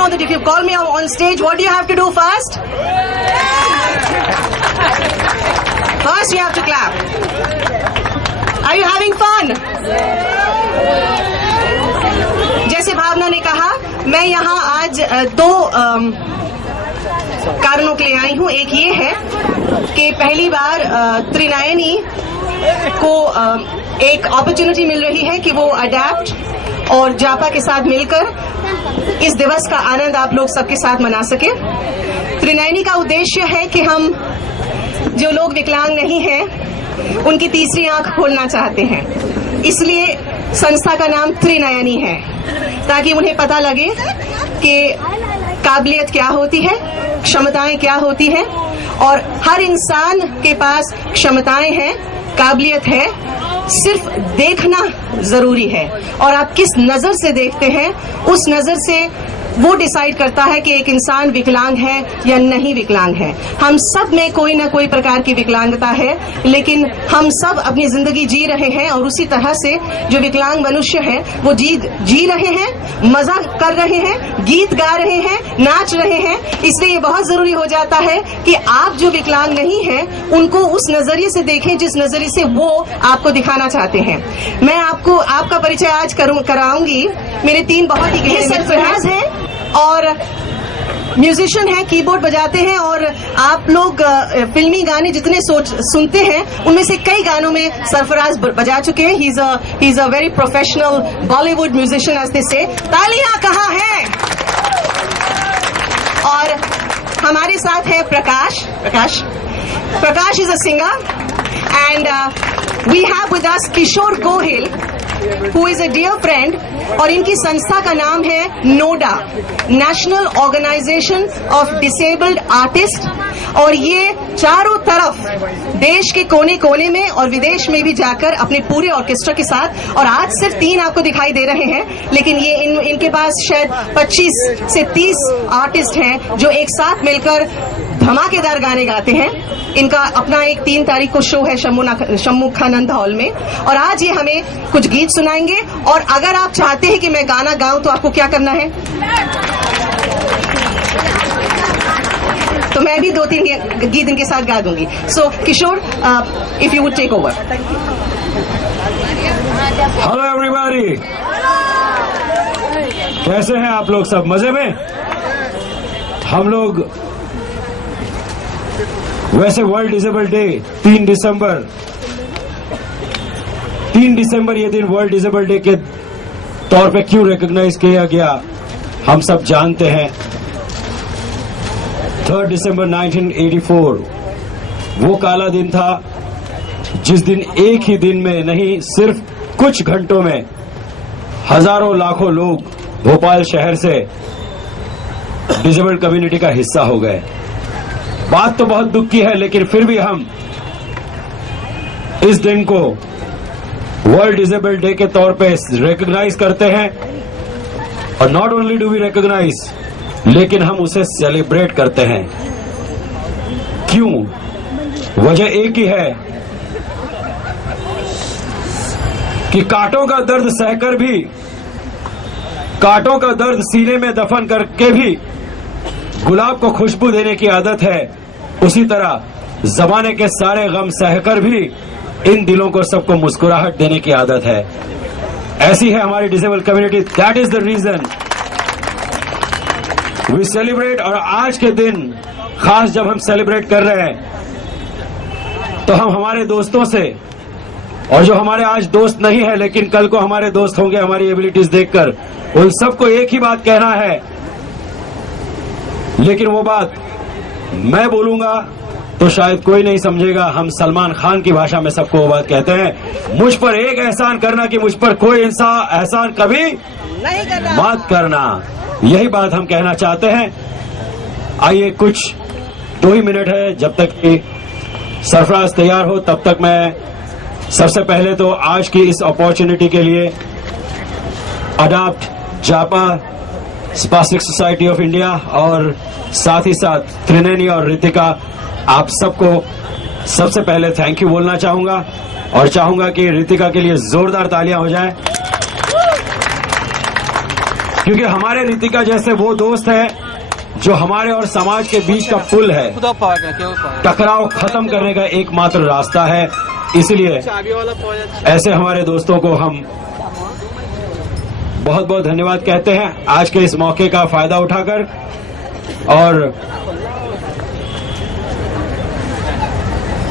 know that if you call me on stage, what do you have to do first? First, you have to clap. Are you having fun? जैसे भावना ने कहा, मैं यहाँ आज दो कारणों के लिए आई हूँ। एक ये है कि पहली बार त्रिनयनी को एक अपॉर्चुनिटी मिल रही है कि वो अडैप्ट और जापा के साथ मिलकर इस दिवस का आनंद आप लोग सबके साथ मना सके। त्रिनयनी का उद्देश्य है कि हम जो लोग विकलांग नहीं हैं उनकी तीसरी आंख खोलना चाहते हैं, इसलिए संस्था का नाम त्रिनयनी है, ताकि उन्हें पता लगे कि काबिलियत क्या होती है, क्षमताएं क्या होती हैं, और हर इंसान के पास क्षमताएं हैं, काबिलियत है, सिर्फ देखना जरूरी है। और आप किस नजर से देखते हैं, उस नजर से वो डिसाइड करता है कि एक इंसान विकलांग है या नहीं विकलांग है। हम सब में कोई ना कोई प्रकार की विकलांगता है, लेकिन हम सब अपनी जिंदगी जी रहे हैं और उसी तरह से जो विकलांग मनुष्य है वो जी रहे हैं, मजा कर रहे हैं, गीत गा रहे हैं, नाच रहे हैं। इसलिए ये बहुत जरूरी हो जाता है कि आप जो विकलांग नहीं हैं उनको उस नजरिए से देखें जिस नजरिए से वो आपको दिखाना चाहते हैं। मैं आपको आपका परिचय आज कराऊंगी। मेरे तीन बहुत ही गहरे सरफराज हैं और म्यूजिशियन हैं, कीबोर्ड बजाते हैं, और आप लोग फिल्मी गाने जितने सुनते हैं उनमें से कई गानों में सरफराज बजा चुके हैं। He is a very professional Bollywood musician as they say. तालियां कहाँ हैं? और हमारे साथ है Prakash is a singer, and we have with us Kishore Gohil who is a dear friend, और इनकी संस्था का नाम है NODA, national organisation of disabled artist, और ये चारों तरफ देश के कोने कोने में और विदेश में भी जाकर अपने पूरे ऑर्केस्ट्रा के साथ, और आज सिर्फ 3 आपको दिखाई दे रहे हैं, लेकिन ये इनके पास शायद 25 से 30 आर्टिस्ट हैं जो एक साथ मिलकर धमाकेदार गाने गाते हैं। इनका अपना एक 3 तारीख को शो है शम्मुखानंद हॉल में, और आज ये हमें कुछ गीत सुनाएंगे। और अगर आप चाहते हैं कि मैं गाना गाऊं तो आपको क्या करना है? तो मैं भी 2-3 गीत इनके साथ गा दूंगी। So Kishore, if you would take over. Hello everybody, कैसे हैं आप लोग? सब मजे में? हम लोग वैसे वर्ल्ड डिसेबल डे 3 दिसंबर ये दिन वर्ल्ड डिसेबल डे के तौर पे क्यों रिकॉग्नाइज किया गया हम सब जानते हैं। 3 दिसंबर 1984 वो काला दिन था जिस दिन एक ही दिन में नहीं, सिर्फ कुछ घंटों में हजारों लाखों लोग भोपाल शहर से डिसेबल्ड कम्युनिटी का हिस्सा हो गए। बात तो बहुत दुख की है, लेकिन फिर भी हम इस दिन को वर्ल्ड डिसेबल्ड डे के तौर पे रिकॉग्नाइज करते हैं, और not only do we recognise, लेकिन हम उसे सेलिब्रेट करते हैं। क्यों? वजह एक ही है कि कांटों का दर्द सहकर भी, कांटों का दर्द सीने में दफन करके भी गुलाब को खुशबू देने की आदत है। उसी तरह जमाने के सारे गम सहकर भी इन दिलों को सबको मुस्कुराहट देने की आदत है। ऐसी है हमारी disable community. That is the reason we celebrate. और आज के दिन खास जब हम सेलिब्रेट कर रहे हैं तो हम हमारे दोस्तों से, और जो हमारे आज दोस्त नहीं है लेकिन कल को हमारे दोस्त होंगे हमारी एबिलिटीज देखकर, उन सबको एक ही बात कहना है। लेकिन वो बात मैं बोलूंगा तो शायद कोई नहीं समझेगा। हम सलमान खान की भाषा में सबको वो बात कहते हैं, मुझ पर एक एहसान करना कि मुझ पर कोई एहसान कभी नहीं करना, मत करना। यही बात हम कहना चाहते हैं। आइए, कुछ 2 ही मिनट है जब तक कि सरफराज तैयार हो, तब तक मैं सबसे पहले तो आज की इस अपॉर्चुनिटी के लिए अडॉप्ट जापा स्पास्टिक सोसाइटी ऑफ इंडिया और साथ ही साथ त्रिनयनी और रितिका, आप सबको सबसे पहले थैंक यू बोलना चाहूंगा, और चाहूंगा कि रितिका के लिए जोरदार तालियां हो जाएं। क्योंकि हमारे ऋतिका जैसे वो दोस्त है जो हमारे और समाज के बीच का पुल है। टकराव खत्म करने का एकमात्र रास्ता है। इसलिए ऐसे हमारे दोस्तों को हम बहुत बहुत धन्यवाद कहते हैं आज के इस मौके का फायदा उठाकर। और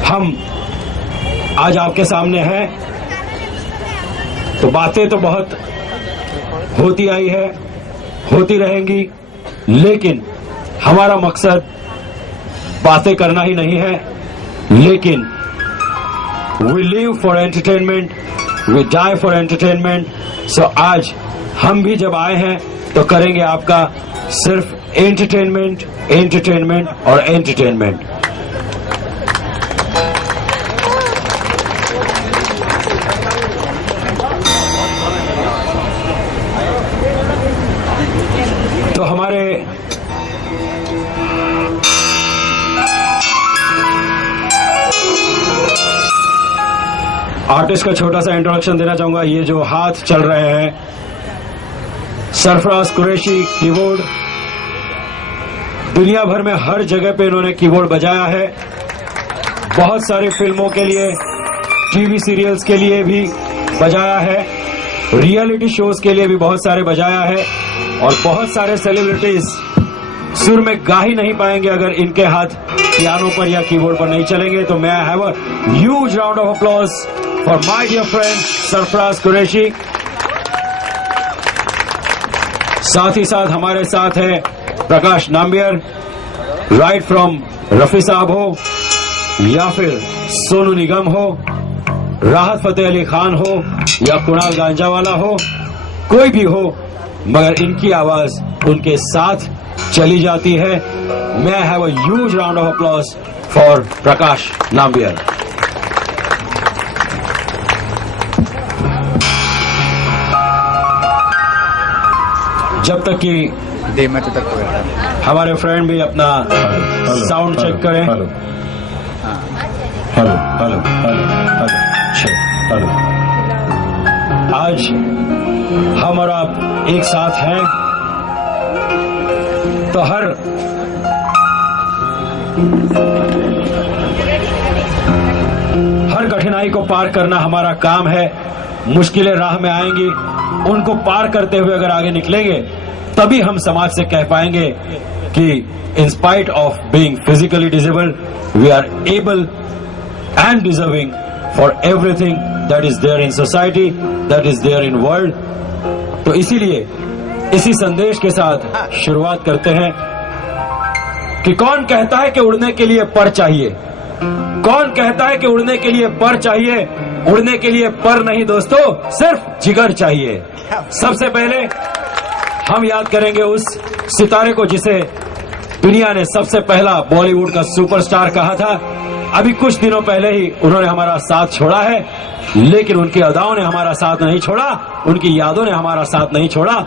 हम आज आपके सामने हैं तो बातें तो बहुत होती आई है, होती रहेंगी, लेकिन हमारा मकसद बातें करना ही नहीं है, लेकिन we live for entertainment, we die for entertainment. So आज हम भी जब आए हैं तो करेंगे आपका सिर्फ एंटरटेनमेंट, एंटरटेनमेंट और एंटरटेनमेंट। तो हमारे आर्टिस्ट का छोटा सा इंट्रोडक्शन देना चाहूंगा। ये जो हाथ चल रहे हैं, सरफराज कुरैशी कीबोर्ड। दुनिया भर में हर जगह पे इन्होंने कीबोर्ड बजाया है। बहुत सारी फिल्मों के लिए, टीवी सीरियल्स के लिए भी बजाया है, रियलिटी शोज के लिए भी बहुत सारे बजाया है। और बहुत सारे सेलिब्रिटीज सुर में गा ही नहीं पाएंगे अगर इनके हाथ पियानो पर या कीबोर्ड पर नहीं चलेंगे। तो मैं have a huge round of applause for my dear friend Sarfaraz Qureshi. साथ ही साथ हमारे साथ है प्रकाश नाम्बियर, राइट फ्रॉम रफी साहब हो या फिर सोनू निगम हो, राहत फतेह अली खान हो या कुणाल गांजावाला हो, कोई भी हो, मगर इनकी आवाज उनके साथ चली जाती है। मैं have a huge round of applause for Prakash Nambiar. जब तक कि हमारे फ्रेंड भी अपना साउंड चेक करें। Hello hello hello hello hello. आज हम और आप एक साथ हैं तो हर कठिनाई को पार करना हमारा काम है। मुश्किलें राह में आएंगी, उनको पार करते हुए अगर आगे निकलेंगे तभी हम समाज से कह पाएंगे कि in spite of being physically disabled we are able and deserving for everything that is there in society, that is there in world. तो इसीलिए इसी संदेश के साथ शुरुआत करते हैं कि कौन कहता है कि उड़ने के लिए पर चाहिए? कौन कहता है कि उड़ने के लिए पर चाहिए? उड़ने के लिए पर नहीं दोस्तों, सिर्फ जिगर चाहिए। सबसे पहले हम याद करेंगे उस सितारे को जिसे दुनिया ने सबसे पहला बॉलीवुड का सुपरस्टार कहा था। अभी कुछ दिनों पहले ही उन्होंने हमारा साथ छोड़ा है, लेकिन उनकी अदाओं ने हमारा साथ नहीं छोड़ा, उनकी यादों ने हमारा साथ नहीं छोड़ा।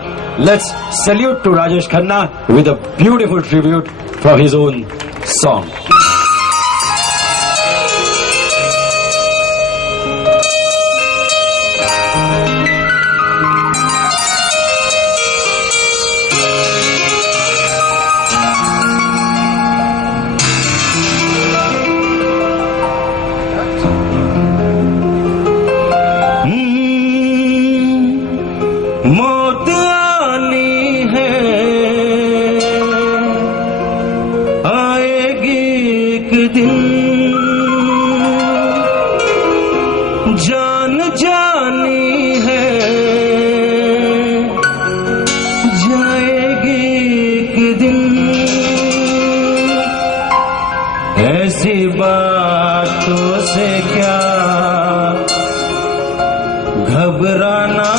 Let's salute to Rajesh Khanna with a beautiful tribute from his own song. मौत आनी है, आएगी एक दिन, जान जानी है, जाएगी एक दिन। ऐसी बातों से क्या घबराना,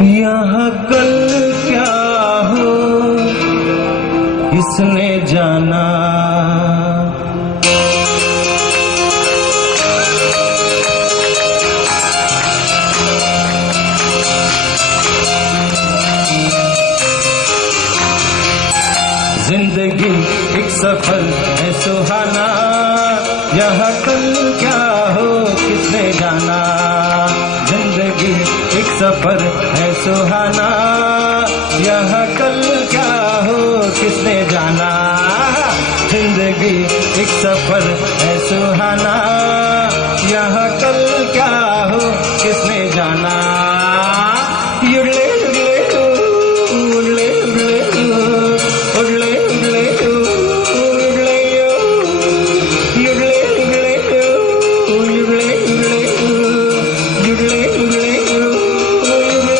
यहाँ कल क्या हो किसने जाना। जिंदगी एक सफर है सुहाना, यहाँ कल क्या हो किसने जाना। जिंदगी एक सफर है सुहाना, यहाँ कल क्या हो किसने जाना। जिंदगी एक सफर है सुहाना, यहाँ कल क्या हो किसने जाना। युडले युडले उडले उडले उडले उडले उडले युडले युडले युडले युडले युडले युडले युडले।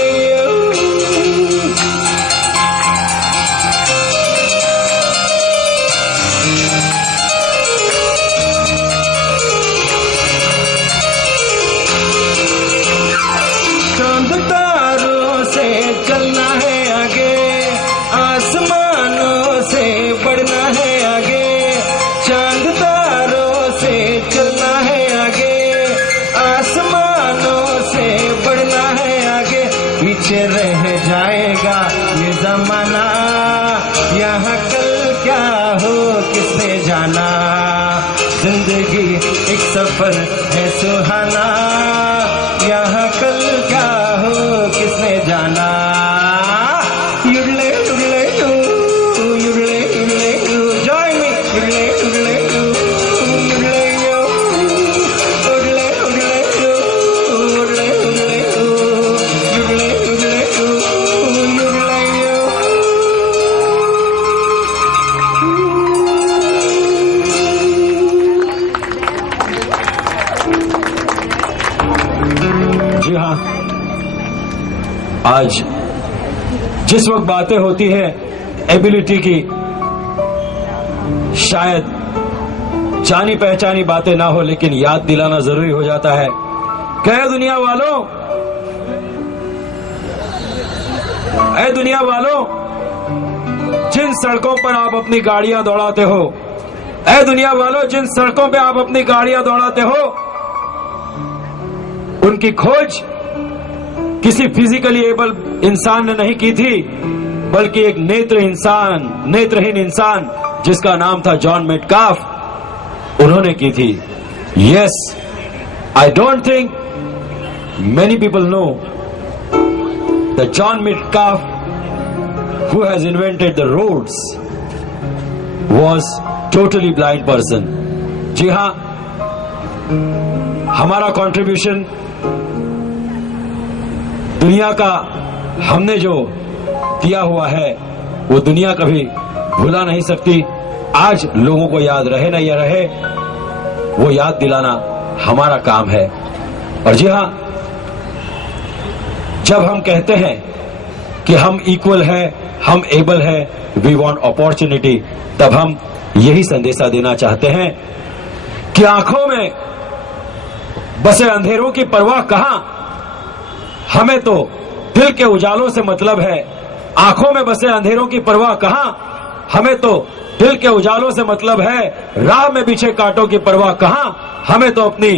चांद तारों से चलना है आगे, आसमानों से बढ़ना है आगे। चांद तारों से चलना है आगे, आसमानों से बढ़ना है आगे। पीछे रह जाएगा ये जमाना, यहाँ कल क्या हो किसने जाना। जिंदगी एक सफर है सुहाना, यहाँ कल क्या हो किसने जाना। युडले युडले युडले युडले जॉइन मी युडले युडले युडले उडले उडले उडले उडले युडले युडले युडले। जी हाँ, आज जिस वक्त बातें होती है एबिलिटी की, शायद जानी पहचानी बातें ना हो, लेकिन याद दिलाना जरूरी हो जाता है। कहे दुनिया वालों, ऐ दुनिया वालों, जिन सड़कों पर आप अपनी गाड़ियां दौड़ाते हो, ऐ दुनिया वालों, जिन सड़कों पे आप अपनी गाड़ियां दौड़ाते हो, उनकी खोज किसी फिजिकली एबल इंसान ने नहीं की थी, बल्कि एक नेत्रहीन इंसान जिसका नाम था जॉन मेटकाफ, उन्होंने की थी। Yes, I don't think many people know that John Metcalfe, who has invented the roads, was totally blind person. जी हाँ, हमारा कंट्रीब्यूशन दुनिया का हमने जो दिया हुआ है वो दुनिया कभी भुला नहीं सकती। आज लोगों को याद रहे ना या रहे, वो याद दिलाना हमारा काम है। और जी हाँ, जब हम कहते हैं कि हम इक्वल है, हम एबल है, वी वांट अपॉर्चुनिटी, तब हम यही संदेशा देना चाहते हैं कि आंखों में बसे अंधेरों की परवाह कहां, हमें तो दिल के उजालों से मतलब है। आंखों में बसे अंधेरों की परवाह कहां, हमें तो दिल के उजालों से मतलब है। राह में बिछे कांटों की परवाह कहां, हमें तो अपनी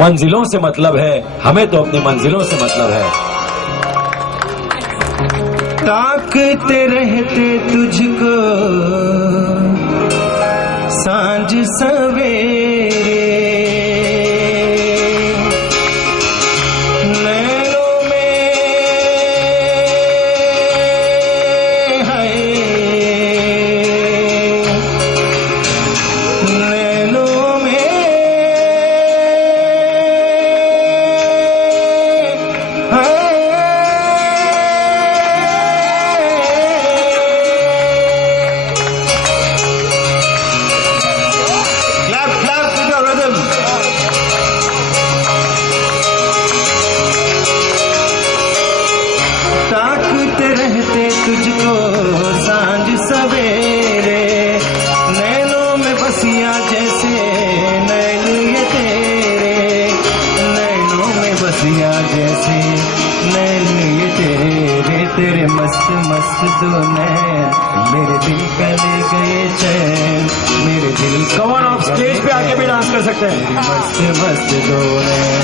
मंजिलों से मतलब है, हमें तो अपनी मंजिलों से मतलब है। ताकते रहते तुझको सांझ सवेरे, नैनों में है, नैनों में है। ताकते रहते तुझको सांझ सवेरे, नैनों में बसिया जैसे नैन ये तेरे, नैनों में बसिया जैसे नैन ये तेरे। तेरे मस्त मस्त दो नैन मेरे दिल का ले गए चैन, मेरे दिल का। कौन आप स्टेज पे आके भी डांस कर सकते हैं। तेरे मस्त मस्त दो नैन,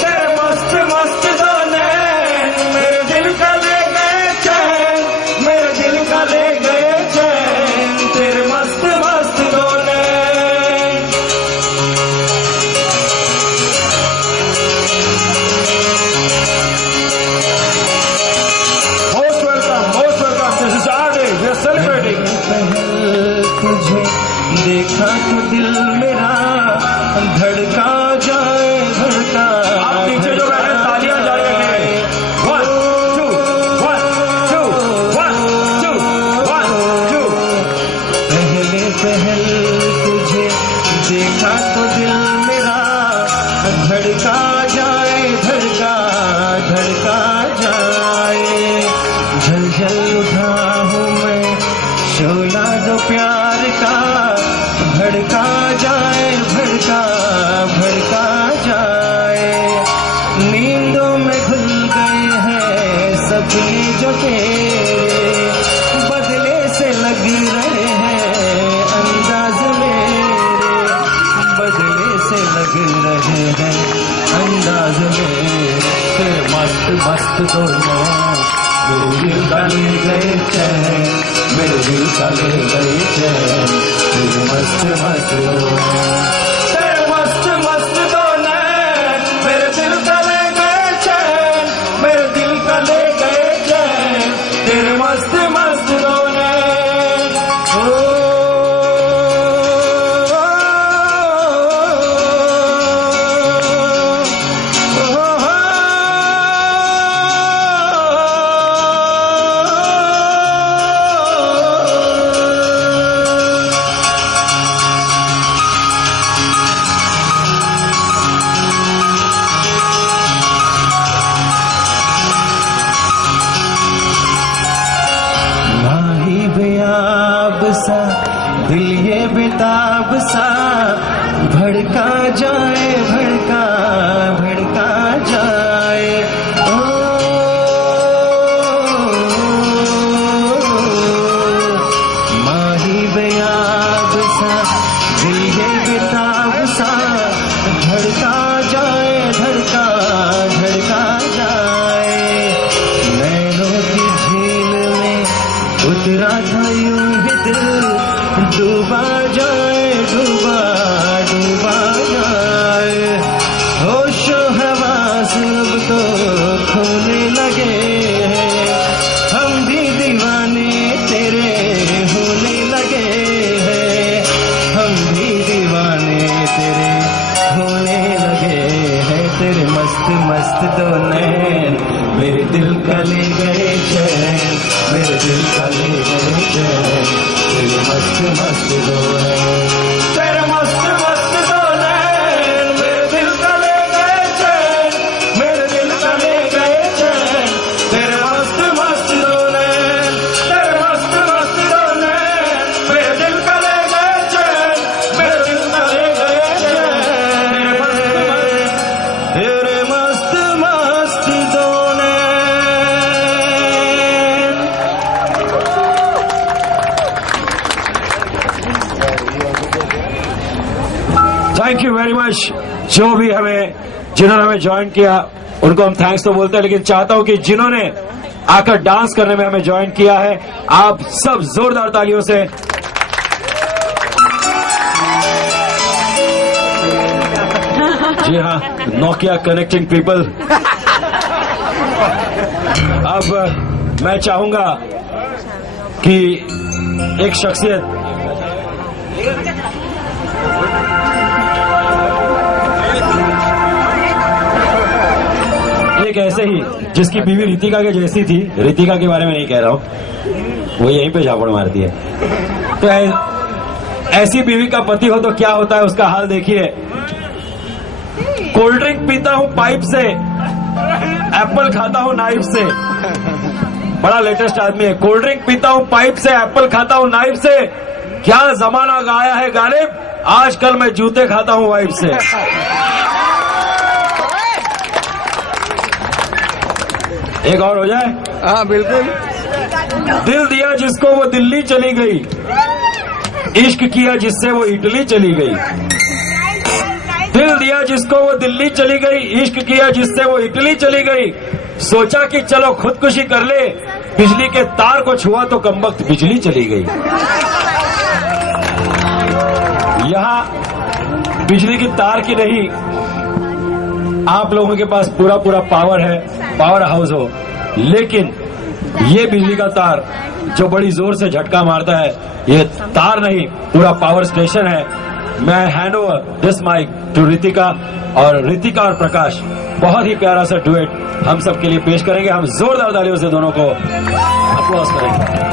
तेरे मस्त मस्त दो नैन मेरे दिल का ले गए चैन, मेरे दिल का ले गए चैन, तेरे मस्त मस्त दो नैन। तुझे देखा तो दिल मेरा धड़का जाए धड़का। आप नीचे जो बैठे तालियां जारी रखें। 1 2 1 2 1 2 1 2। पहले पहल तुझे देखा तो दिल मेरा धड़का जाए धड़का धड़का जाए। झलझल उठा हूँ मैं शोला जो प्यार का भड़का जाए भड़का भड़का जाए। नींदों में घुल गए हैं सपने जो तेरे बदले से लग रहे हैं अंदाज मेरे बदले से लग रहे हैं अंदाज मेरे। फिर मस्त मस्त दोनों मेरे दिल का ले गए चैन मेरे दिल का ले गए चैन तेरे मस्त मस्त दोनों तेरे मस्त मस्त दोनों मेरे दिल का ले गए चैन मेरे दिल का ले गए चैन तेरे मस्त मस्त दोनों। दिल ये बेताब सा भड़का जाए भड़का भड़का जाए। ओ माही बेयाब सा दिल ये बेताब सा भड़का जाए धड़का धड़का जाए। नैनों की झील में उतरा था यूं ही दिल डूबा जाए डूबा डूबा जाए। होश हवास अब तो खोने लगे हैं हम भी दीवाने तेरे होने लगे हैं हम भी दीवाने तेरे होने लगे हैं। तेरे मस्त मस्त दो नैन मेरे दिल का ले गए चैन मेरे दिल का ले गए चैन तेरे मस्त मस्त दो नैन तेरे मस्त मस्त दो नैन मेरे दिल का ले गए चैन मेरे दिल का ले गए चैन तेरे मस्त मस्त दो नैन तेरे मस्त मस्त दो नैन मेरे दिल का ले गए चैन मेरे दिल का ले गए चैन तेरे मस्त मस्त दो नैन। Thank you very much. जो भी जिन्होंने हमें ज्वाइन किया उनको हम थैंक्स तो बोलते हैं, लेकिन चाहता हूं कि जिन्होंने आकर डांस करने में हमें ज्वाइन किया है आप सब जोरदार तालियों से। जी हाँ, नोकिया कनेक्टिंग पीपल। अब मैं चाहूंगा कि एक शख्सियत एक ऐसे ही जिसकी बीवी रितिका के जैसी थी, रितिका के बारे में नहीं कह रहा हूं, वो यहीं पे झापड़ मारती है, तो ऐसी बीवी का पति हो तो क्या होता है उसका हाल देखिए। कोल्ड ड्रिंक पीता हूं पाइप से, एप्पल खाता हूं नाइफ से। बड़ा लेटेस्ट आदमी है। कोल्ड ड्रिंक पीता हूं पाइप से, एप्पल खाता हूं नाइफ से। क्या जमाना गाया है गालिब, आजकल मैं जूते खाता हूं वाइफ से। एक और हो जाए? हाँ बिल्कुल। दिल दिया जिसको वो दिल्ली चली गई, इश्क किया जिससे वो इटली चली गई। दिल दिया जिसको वो दिल्ली चली गई, इश्क किया जिससे वो इटली चली गई। सोचा कि चलो खुदकुशी कर ले, बिजली के तार को छुआ तो कमबख्त बिजली चली गई। यहाँ बिजली की तार की नहीं, आप लोगों के पास पूरा पूरा पावर है, पावर हाउस हो, लेकिन ये बिजली का तार जो बड़ी जोर से झटका मारता है, ये तार नहीं, पूरा पावर स्टेशन है। मैं hand over this mic to Ritika, और रितिका और प्रकाश बहुत ही प्यारा सा डुएट हम सब के लिए पेश करेंगे। हम जोरदार तालियों से दोनों को अप्लॉज करेंगे।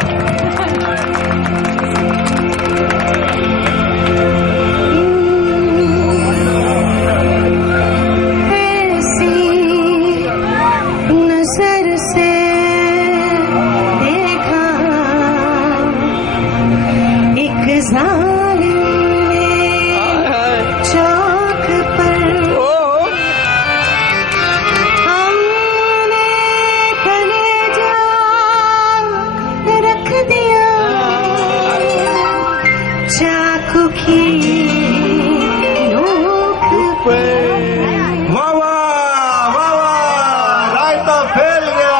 वाह वाह वाह वाह, रायता फैल गया।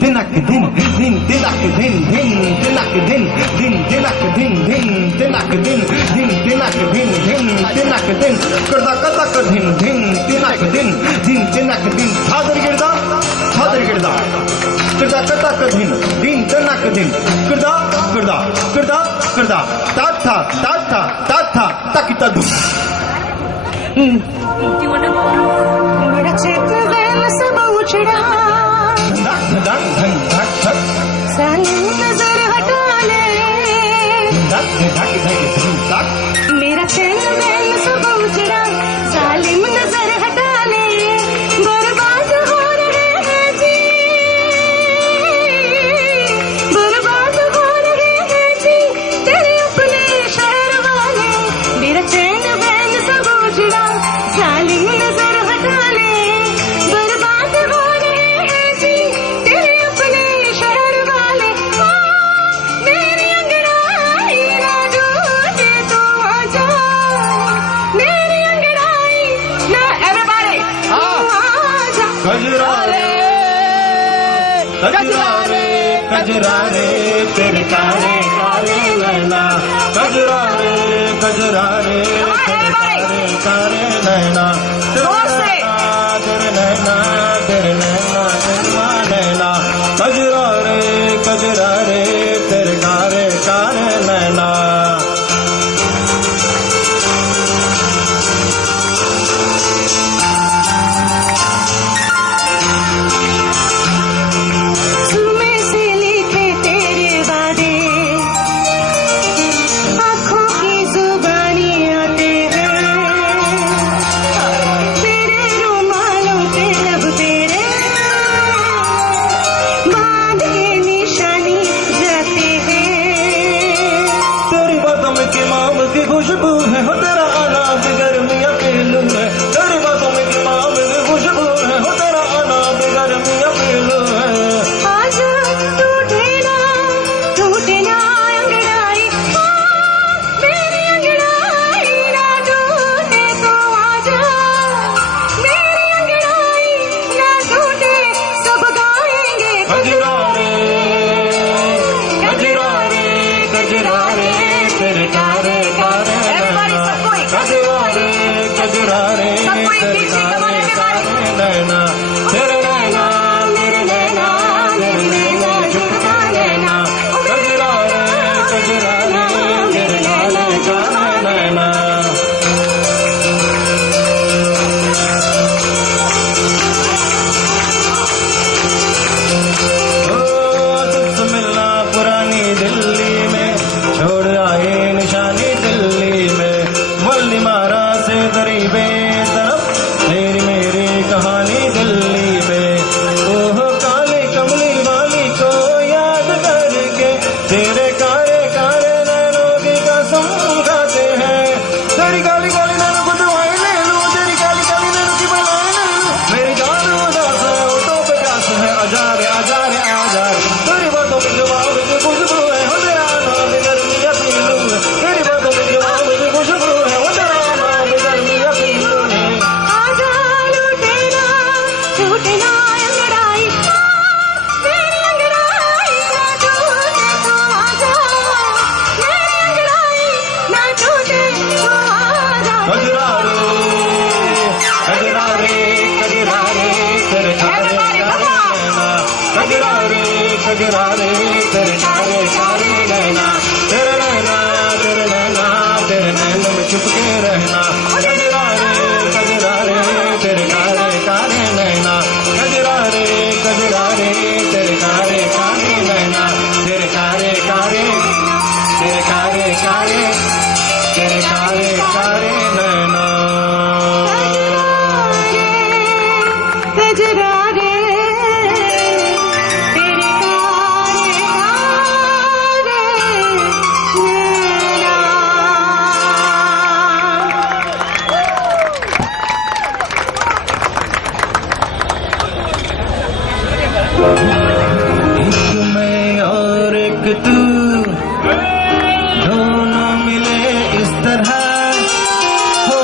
दिनक दिन दिन दिनक दिन दिन दिनक दिन दिन दिनक दिन दिन दिनक दिन दिन दिनक दिन दिन दिनक दिन करदा कदा कर दिन दिन दिनक दिन दिन दिनक दिन थादर गिरदा करदा कदा कर दिन दिन दिनक दिन करदा करदा करदा करदा ता तकिता दू। मेरा क्षेत्र वैल सब उछड़ा, सालिम नजर हटा ले, मेरा क्षेत्र वैल सब उछड़ा, सालिम नजर हटा ले, बर्बाद हो रहे हैं जी, बर्बाद हो रहे हैं जी तेरे अपने शहर वाले। मेरा चैन वैल सब उछड़ा, सालिम नजर हटा ले, बर्बाद हो रहे हैं जी तेरे अपने शहर वाले। मेरी अंगड़ाई ना टूटे तो आजा, मेरी अंगड़ाई ना एवरीबॉडी आजा। कजरा रे कजरा रे तेरे कारे कारे नैना, कजरा रे कारे नैना, तेरे नैना तेरे नैना, कजरा रे तेरे कारे कारे नैना। सुमे से लिखे तेरे वादे, आँखों की जुबानी आते हैं, तेरे रुमालों पे लब पे कजरा रे तेरे कारे कारे नैना, तेरे नैना तेरे नैना तेरे नैन में छुप के रहना। कजरा रे तेरे कारे कारे नैना, कजरा रे तेरे कारे कारे नैना, तेरे कारे कारे तेरे कारे कारे तेरे कारे कारे नैना। कजरा रे तेरे कारे कारे नैना। एक मैं और एक तू, दोनों मिले इस तरह हो।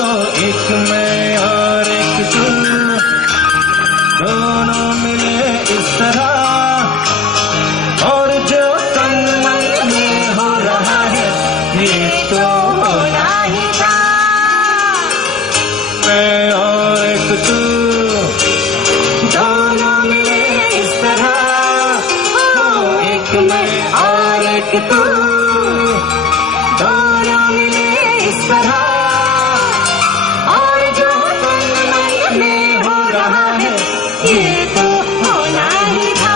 एक मैं और एक तू, दोनों मिले इस तरह, और जो तन मन में हो रहा है ये तो होना ही था। मैं और एक तू, दोनों मिले इस तरह हो। एक मैं और एक तू, दोनों मिले इस तरह, और जो तन मन में हो रहा है ये तो होना ही था।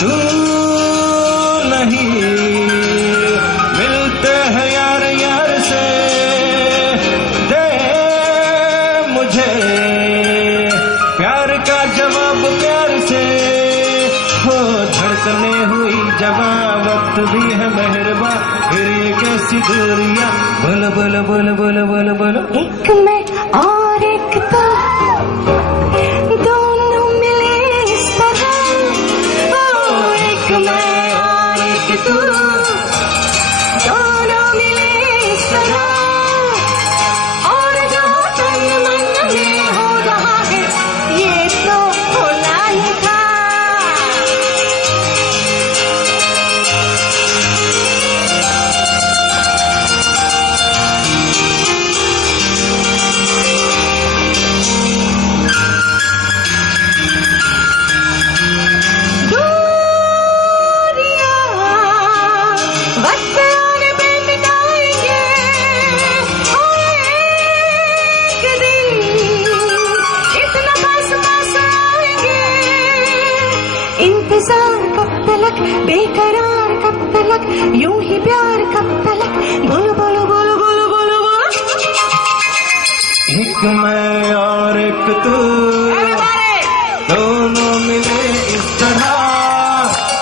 तू नहीं मिलते हैं यार यार से, दे मुझे प्यार का जवाब प्यार से हो। धड़कने हुई जवाब वक्त भी है मेहरबा, फिर ये कैसी दूरियां। बोलो बोलो बोलो बोलो बोलो बोलो। एक मैं और एक तू, दोनों मिले इस तरह हो। एक मैं और एक तू, दोनों मिले इस तरह, और जो तन मन में हो रहा है ये तो होना ही था। वक्त और बेमिटाएंगे, और एक दिन इतना पास पास आएंगे। इंतजार कब तलक, बेकरार कब तलक, यूं ही प्यार कब तलक। बोलो बोलो बोलो बोलो बोलो बोलो। एक मैं और एक तू, दोनों मिले इस तरह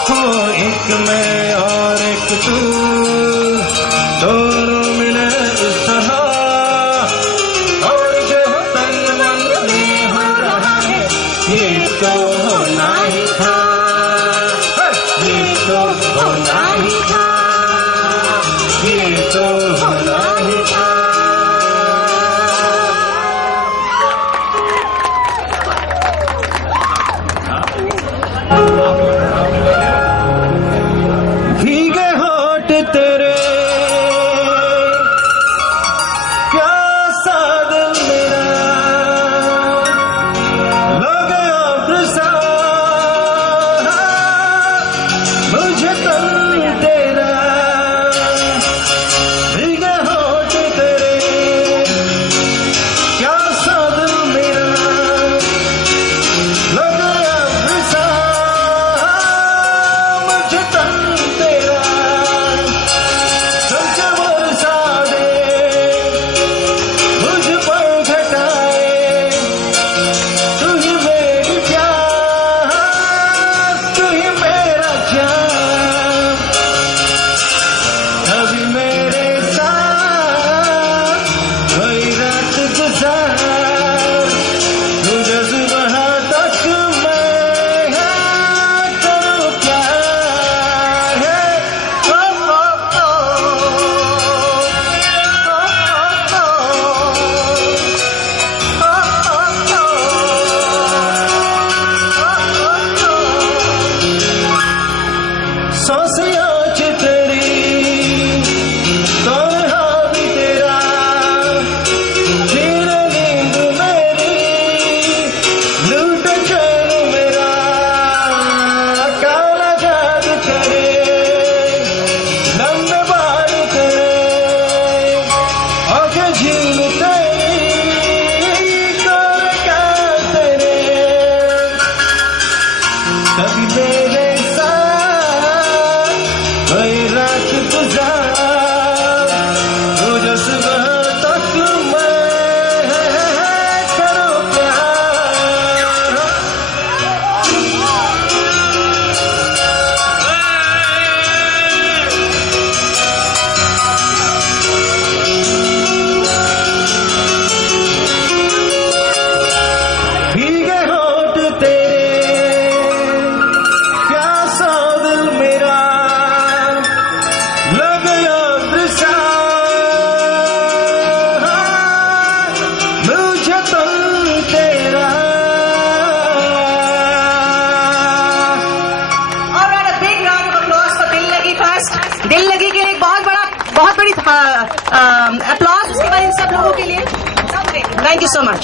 हो। एक मैं और एक तू, दोनों मिले इस तरह, और जो तन मन में हो रहा है ये तो होना ही था। ये तो होना ही था, ये तो होना ही था। भीगे होठ तेरे, प्यासा दिल मेरा, लग अब सा मुझे तन तेरा। भीगे होठ तेरे, प्यासा दिल मेरा, लग अब सा कभी मेरे साथ कोई रात गुजार तुझे सुबह तक मैं करूं प्यार। भीगे होठ तेरे प्यासा दिल मेरा लग यात्रा मुझे तुम तेरा। और a big round of applause for दिल लगी फर्स्ट। दिल लगी के लिए एक बहुत बड़ी अप्लॉज उसके बाद इन सब लोगों के लिए। Thank you so much.